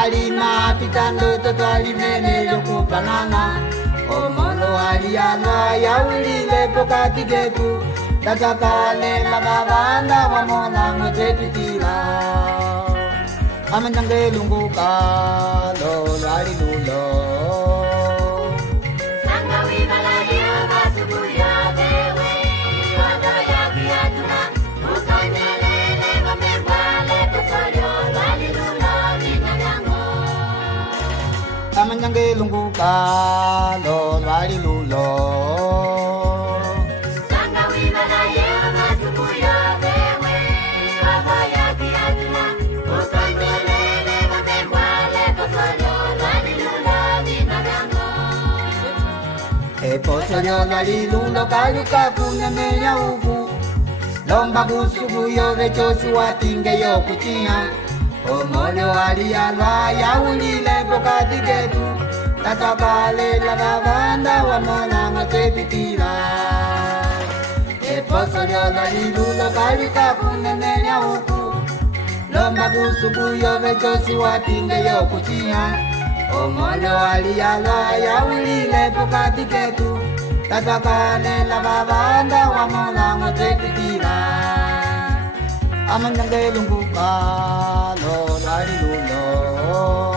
Alima pitando totali mene yoko banana Omono aliana yawili le pokati getu Datakale magavanda wamona motepitila Amanjange lungu ka lo lari lulo Amanjange lungu ka lo lari lulo Posoyo lari lulo kaluka kuneme ya ubu Lomba kusubu yo vecho suwatinge yo kuchiya Omolo aliyalwa ya ulile pokati getu Tatakale lagavanda wamona ngotepitila Posoyo lari lulo kaluka kuneme ya ubu Lomba kusubu yo vecho suwatinge yo kuchiya Omolo aliyala ya ulile pokati ketu Tatakane lagavanda wamona ngotepitila Amanjange lungu ka lo lari lulo